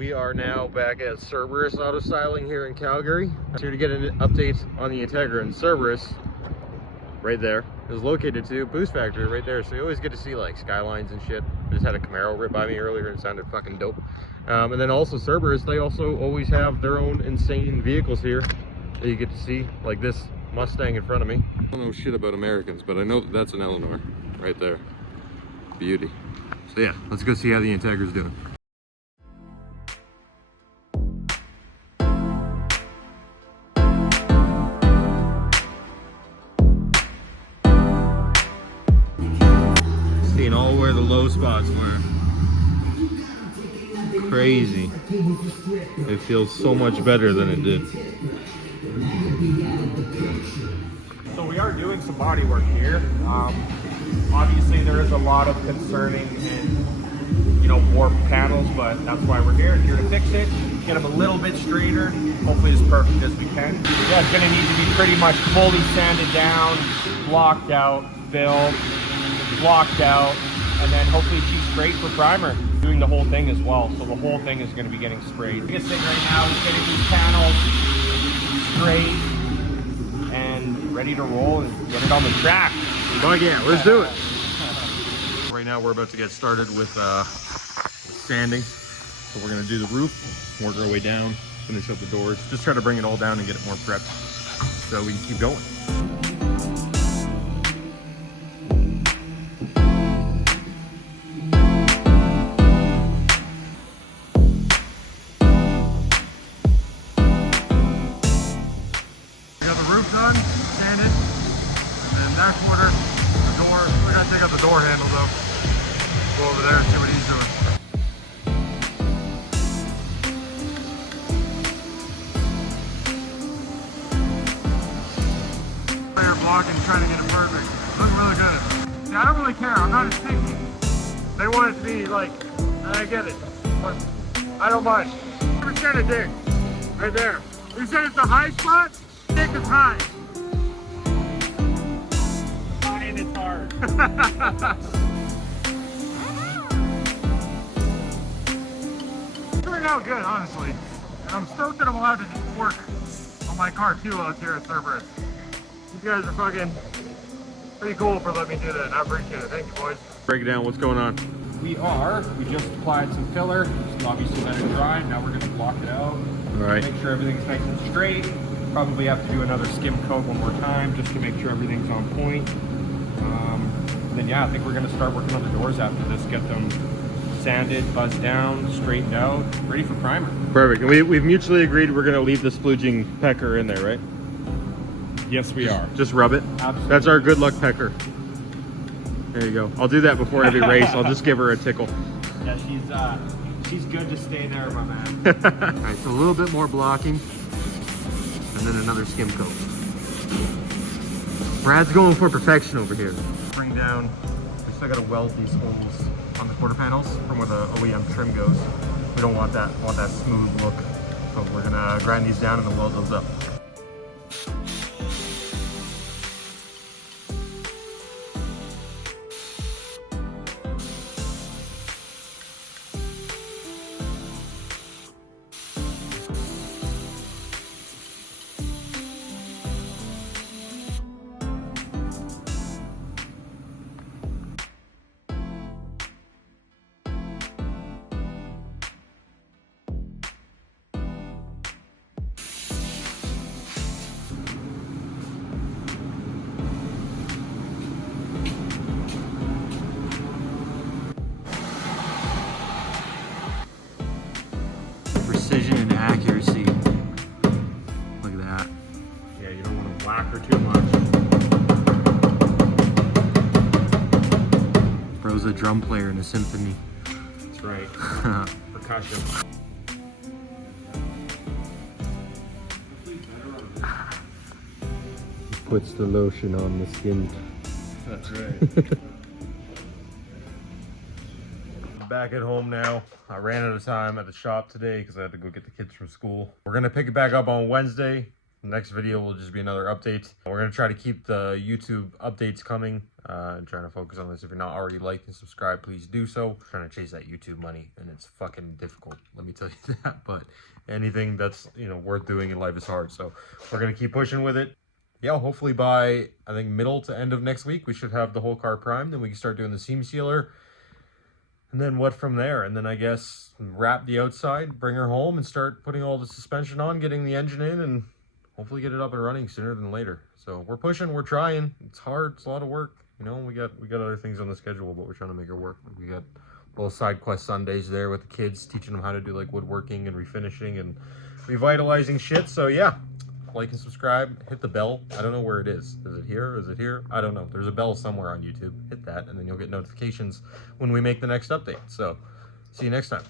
We are now back at Cerberus Autostyling here in Calgary. I'm here to get an update on the Integra, and Cerberus, right there, is located to Boost Factory right there. So you always get to see like skylines and shit. I just had a Camaro rip by me earlier and it sounded fucking dope. And then also Cerberus, they also always have their own insane vehicles here that you get to see, like this Mustang in front of me. I don't know shit about Americans, but I know that that's an Eleanor right there. Beauty. So yeah, let's go see how the Integra's doing. Seeing all where the low spots were. Crazy. It feels so much better than it did. So we are doing some body work here. Obviously there is a lot of concerning and, you know, warped panels, but that's why we're here to fix it, get them a little bit straighter, hopefully as perfect as we can. Yeah, it's gonna need to be pretty much fully sanded down, blocked out, filled, blocked out, and then hopefully she's sprayed for primer. Doing the whole thing as well, so the whole thing is going to be getting sprayed. The biggest thing right now is getting these panels straight and ready to roll and get it on the track. Oh yeah, let's do it. Right now we're about to get started with sanding. So we're going to do the roof, work our way down, finish up the doors, just try to bring it all down and get it more prepped so we can keep going. That corner, the door. We gotta take out the door handle though. Go over there and see what he's doing. They're blocking, trying to get it perfect. Looking really good. See, I don't really care. I'm not as picky. They want it to be like, I get it, but I don't mind. 100% a dig, right there. You said it's a high spot. Dig is high. It's hard. Turned out good, honestly. And I'm stoked that I'm allowed to work on my car too out here at Cerberus. You guys are fucking pretty cool for letting me do that, and I appreciate it. Thank you, boys. Break it down, what's going on? We just applied some filler, just obviously let it dry. Now we're going to block it out. All right. Make sure everything's nice and straight. Probably have to do another skim coat one more time just to make sure everything's on point. Then yeah, I think we're gonna start working on the doors after this, get them sanded, buzzed down, straightened out, ready for primer. Perfect, and we've mutually agreed we're gonna leave the splooging pecker in there, right? Yes, we are. Just rub it? Absolutely. That's our good luck pecker. There you go. I'll do that before every race. I'll just give her a tickle. Yeah, she's good to stay there, my man. All right, so a little bit more blocking, and then another skim coat. Brad's going for perfection over here. Bring down, we still gotta weld these holes on the quarter panels from where the OEM trim goes. We don't want that, smooth look. So we're gonna grind these down and then weld those up. Precision and accuracy. Look at that. Yeah, you don't want to whack her too much. Bro's a drum player in a symphony. That's right. Percussion. Puts the lotion on the skin. That's right. Back at home now. I ran out of time at the shop today because I had to go get the kids from school. We're gonna pick it back up on Wednesday. The next video will just be another update. We're going to try to keep the YouTube updates coming. And trying to focus on this. If you're not already liked and subscribed, please do so. We're trying to chase that YouTube money, and it's fucking difficult. Let me tell you that. But anything that's, you know, worth doing in life is hard. So we're going to keep pushing with it. Yeah, hopefully by, I think, middle to end of next week, we should have the whole car primed. Then we can start doing the seam sealer. And then what from there? And then I guess wrap the outside, bring her home, and start putting all the suspension on, getting the engine in, and hopefully get it up and running sooner than later. So we're pushing, we're trying. It's hard, it's a lot of work. You know, we got other things on the schedule, but we're trying to make it work. We got little side quest Sundays there with the kids, teaching them how to do like woodworking and refinishing and revitalizing shit. So yeah, like and subscribe, hit the bell. I don't know where it is. Is it here? Is it here? I don't know. There's a bell somewhere on YouTube. Hit that, and then you'll get notifications when we make the next update. So see you next time.